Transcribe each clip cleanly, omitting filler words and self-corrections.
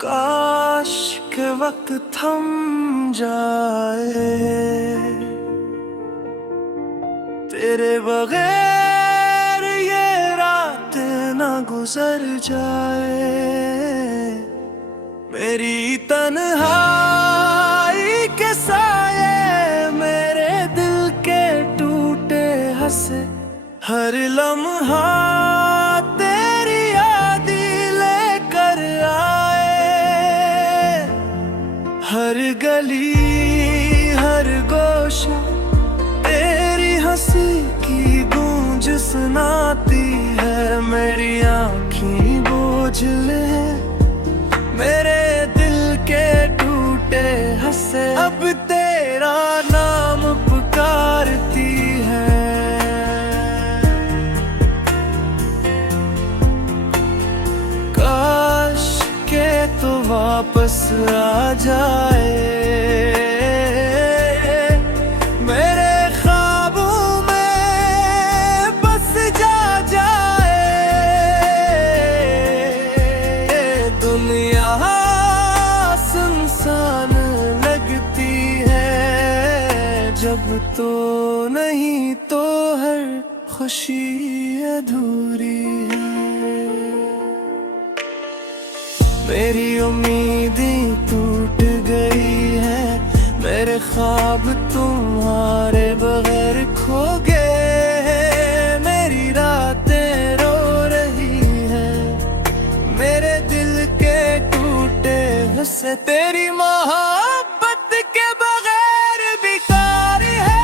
काश के वक्त थम जाए, तेरे बगैर ये रात ना गुजर जाए। मेरी तन्हाई के साए मेरे दिल के टूटे हंसे, हर लम्हा तेरी याद लेकर आए। हर गली हर गोशा तेरी हंसी की गूंज सुनाती है। मेरी आँखें बोझले मेरे दिल के टूटे हंसे, अब तेरा नाम पुकारती है। काश के तो वापस आ जाए, मेरे ख्वाबों में बस जाए। दुनिया सुनसान लगती है जब तो नहीं तो हर खुशी अधूरी है। मेरी उम्मीदें टूट गई है, मेरे ख्वाब तुम्हारे बगैर खो गए। मेरी रातें रो रही है, मेरे दिल के टूटे हिस्से तेरी मोहब्बत के बगैर बेकार है।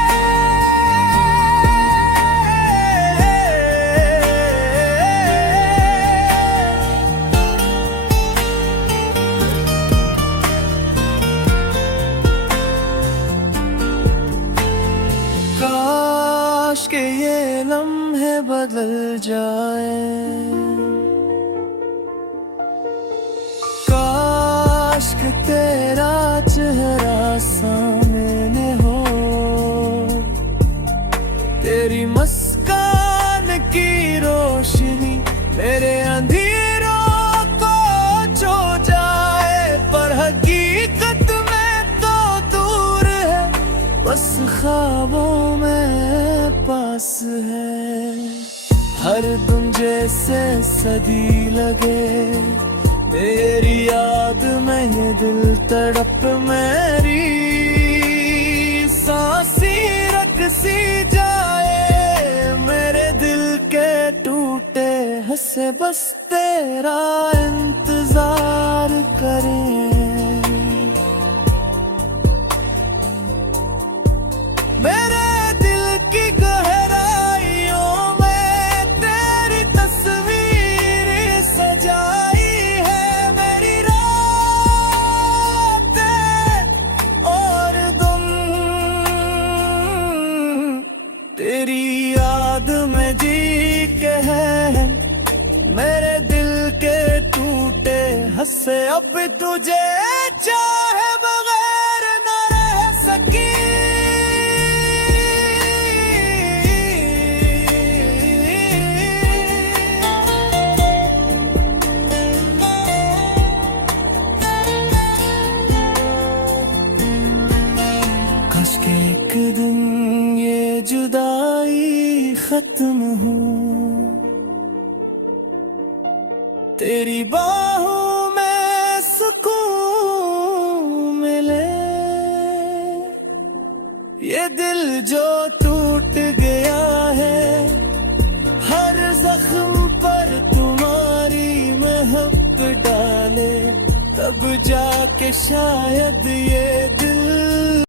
काश के ये लम्हे बदल जाए, काश के तेरा चेहरा सामने हो, तेरी मुस्कान की रोशनी मेरे अंधेरों को छो जाए। पर हकीकत में तो दूर है, बस ख्वाबों में पास है। हर दिन जैसे सदी लगे तेरी याद में ये दिल तड़प, मेरी सांसी रख सी जाए। मेरे दिल के टूटे हंसे बस तेरा इंतजार करें। मेरे दिल की गहराइयों में तेरी तस्वीर सजाई है। मेरी रातें और तुम तेरी याद में जी के हैं। मेरे दिल के टूटे हंसे अब तुझे चाहे बगैर न रह सकी। के एक दिन ये जुदाई खत्म हो, तेरी बाहों में सुकून मिले। ये दिल जो टूट गया है, हर जख्म पर तुम्हारी महक डाले, तब जाके शायद ये दिल